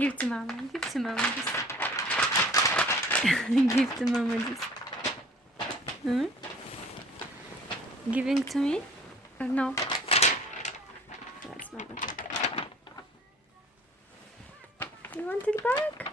Give to mama. Give to mama this. Give to mama this. Hmm? Giving to me? Or no? That's not it. You want it back?